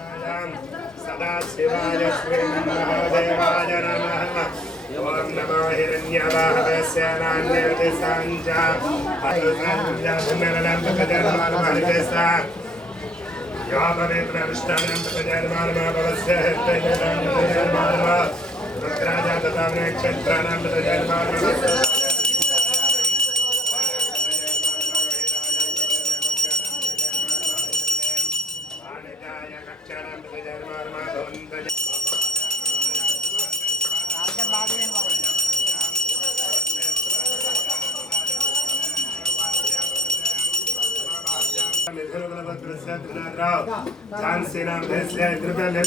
सदा शिवाय श्रीमहादेवाय नमः। ओम नमो हिरण्यवाहवस्य नान्यदिशाञ्चा अरुणञ्जननं तजन्मानमहर्षसा यो पवित्रविष्टानं तजन्मानमभवस्य हृदयं तजन्मानम रुद्राजा तथा नक्षत्राणां तजन्मानमभवस्य झांसी नाम देश से द्रव्य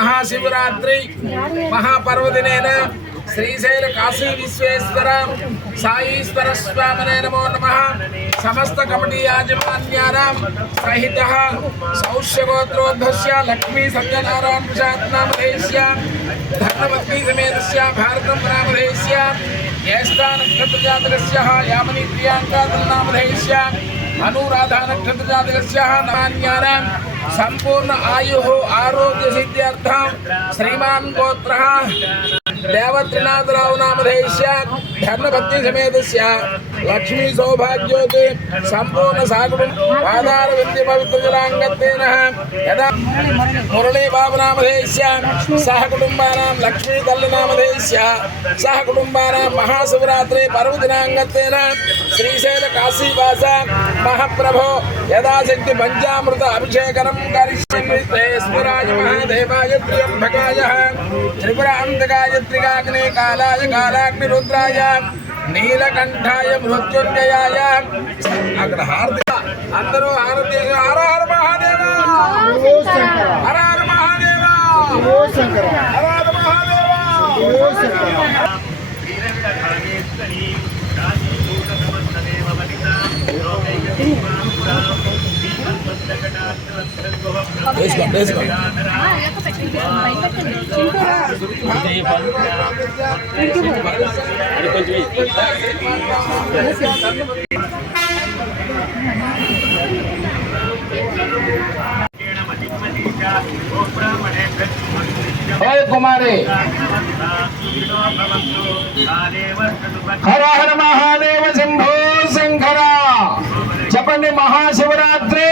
महाशिवरात्रि महापर्वदिनेन श्रीशैल काशी विश्वेश्वर साईश्वर स्वामिने नमो नमः। समस्त कमिटी याजमान्यानां सहितः सौष्यगोत्रोद्भवस्य लक्ष्मी सत्यनारायण प्रसाद नामधेयस्य धर्मपत्नी समेतस्य भारतं नामधेयस्य ज्येष्ठा नक्षत्रजातकस्य यामिनी प्रियांका नामधेयस्य अनुराधा नक्षत्रजातकस्य नान्यानां संपूर्ण आयुः आरोग्य सिद्ध्यर्थं श्रीमान गोत्रः देवत्रिनाथराव नामधेयस्य धर्मपत्नी समेतस्य लक्ष्मी सौभाग्योति संपूर्ण साकुटुं आधारविद्य पवित्रजलाङ्गत्वेन यदा मुरली बाबु नामधेयस्य सह कुटुम्बानां लक्ष्मी तल्लि नामधेयस्य सह कुटुम्बानां महाशिवरात्रि पर्वदिनाङ्गत्वेन श्रीशैल काशीवास महाप्रभो यदाशक्ति पंचामृत अभिषेकनं करिष्यामि स्मराय महादेवाय त्र्यंबकाय त्रिपुरान्तकाय त्रिकाग्ने कालाय कालाग्नि रुद्राय नीलकंठाय मृत्युंजयाय अग्र हार्दिक अंदरू हारती हर हर महादेव हर हर महादेव हर हर महादेव कुमारी हर हर महादेव शंभो शंकरा చెప్పండి महाशिवरात्रि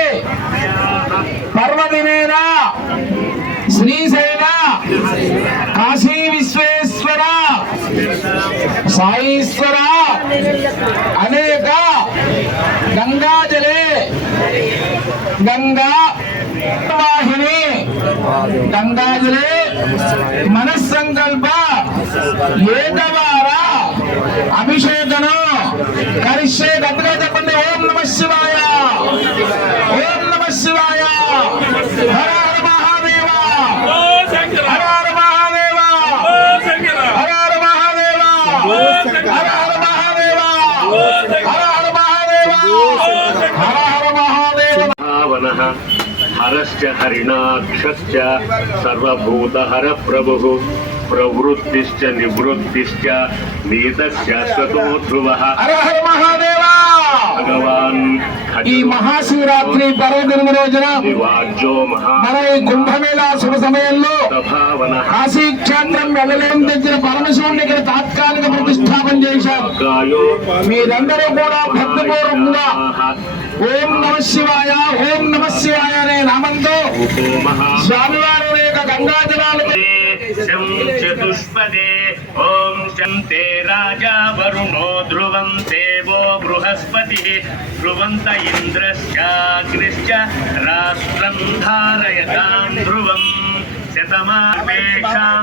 पर्वदिनेन श्रीशैल काशी विश्वेश्वर साईश्वर अनेक गंगाजले गंगा वाहिनी गंगाजले मनस्संकल्प एकवार अभिषेकन करिष्ये गतगा చెప్పండి ओम नमः शिवाय ओम नमः शिवाय हर हर महादेव हर हर महादेव हर हर महादेव हर हर महादेव हर हर महादेव हर हर महादेव भावनः हरश्च हरिणाक्षश्च सर्वभूतहर प्रभुः प्रवृत्तिश्च निवृत्तिश्च नीतश्शाश्वतो ध्रुवः हर हर महादेव भगवान् ఈ మహాశివరాత్రి పర్వదినం రోజున మన ఈ కుంభమేళా శుభ సమయంలో కాశీ క్షేత్రం వెళ్ళలేని దగ్గర పరమశివుని ఇక్కడ తాత్కాలిక ప్రతిష్టాపన చేశారు. మీరందరూ కూడా భక్తిపూర్వకంగా ఓం నమ శివాయ అనే నామంతో స్వామివారి యొక్క గంగాజలాలు शं चतुष्पदे ॐ शं ते राजा वरुणो ध्रुवं देवो बृहस्पतिः ध्रुवन्त इन्द्रश्चाग्निश्च राष्ट्रं धारयतां ध्रुवम् शतमापेक्षां